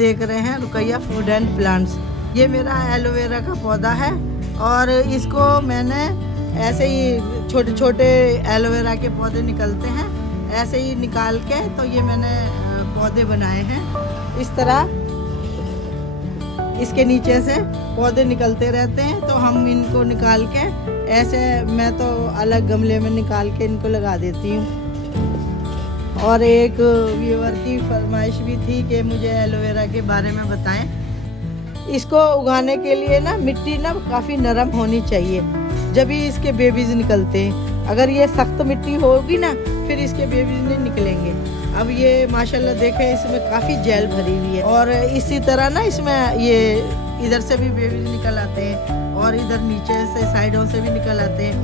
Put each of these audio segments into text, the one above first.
देख रहे हैं रुकैया फूड एंड प्लांट्स। ये मेरा एलोवेरा का पौधा है और इसको मैंने ऐसे ही छोटे छोटे एलोवेरा के पौधे निकलते हैं, ऐसे ही निकाल के तो ये मैंने पौधे बनाए हैं। इस तरह इसके नीचे से पौधे निकलते रहते हैं, तो हम इनको निकाल के ऐसे, मैं तो अलग गमले में निकाल के इनको लगा देती हूँ। और एक व्यूअर की फरमाइश भी थी कि मुझे एलोवेरा के बारे में बताएं। इसको उगाने के लिए ना मिट्टी ना काफ़ी नरम होनी चाहिए, जब भी इसके बेबीज निकलते हैं। अगर ये सख्त मिट्टी होगी ना फिर इसके बेबीज नहीं निकलेंगे। अब ये माशाल्लाह देखें, इसमें काफ़ी जेल भरी हुई है और इसी तरह ना इसमें ये इधर से भी बेबीज निकल आते हैं और इधर नीचे से साइडों से भी निकल आते हैं।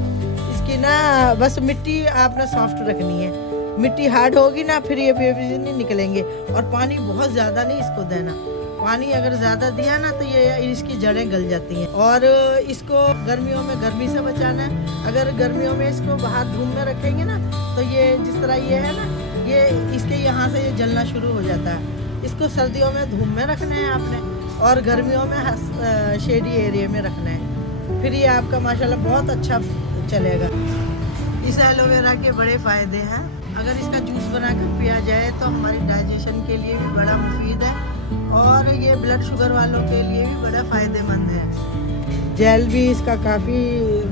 इसकी ना बस मिट्टी आपने सॉफ्ट रखनी है, मिट्टी हार्ड होगी ना फिर ये बेबीज नहीं निकलेंगे। और पानी बहुत ज़्यादा नहीं इसको देना, पानी अगर ज़्यादा दिया ना तो ये इसकी जड़ें गल जाती हैं। और इसको गर्मियों में गर्मी से बचाना है। अगर गर्मियों में इसको बाहर धूप में रखेंगे ना तो ये जिस तरह ये है ना, ये इसके यहाँ से ये जलना शुरू हो जाता है। इसको सर्दियों में धूप में रखना है आपने और गर्मियों में शेडी एरिया में रखना है, फिर ये आपका माशाल्लाह बहुत अच्छा चलेगा। इस एलोवेरा के बड़े फ़ायदे हैं। अगर इसका जूस बनाकर पिया जाए तो हमारी डाइजेशन के लिए भी बड़ा मुफीद है और ये ब्लड शुगर वालों के लिए भी बड़ा फ़ायदेमंद है। जेल भी इसका काफ़ी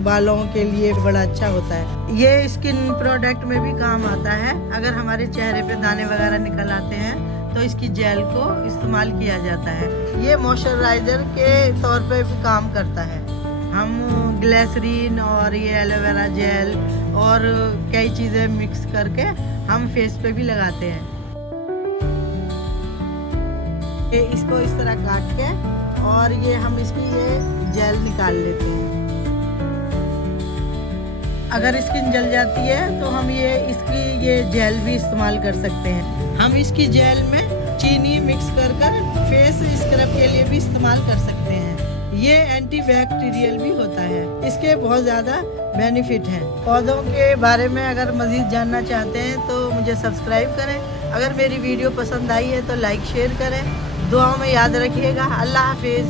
बालों के लिए बड़ा अच्छा होता है। ये स्किन प्रोडक्ट में भी काम आता है। अगर हमारे चेहरे पे दाने वगैरह निकल आते हैं तो इसकी जेल को इस्तेमाल किया जाता है। ये मॉइस्चराइज़र के तौर पे भी काम करता है। हम ग्लिसरीन और ये एलोवेरा जेल और कई चीज़ें मिक्स करके हम फेस पे भी लगाते हैं। ये इसको इस तरह काट के और ये हम इसकी ये जेल निकाल लेते हैं। अगर स्किन जल जाती है तो हम इसकी ये जेल भी इस्तेमाल कर सकते हैं। हम इसकी जेल में चीनी मिक्स कर फेस स्क्रब के लिए भी इस्तेमाल कर सकते हैं। ये एंटीबैक्टीरियल भी होता है। इसके बहुत ज़्यादा बेनिफिट हैं। पौधों के बारे में अगर मज़ीद जानना चाहते हैं तो मुझे सब्सक्राइब करें। अगर मेरी वीडियो पसंद आई है तो लाइक शेयर करें। दुआओं में याद रखिएगा। अल्लाह हाफिज़।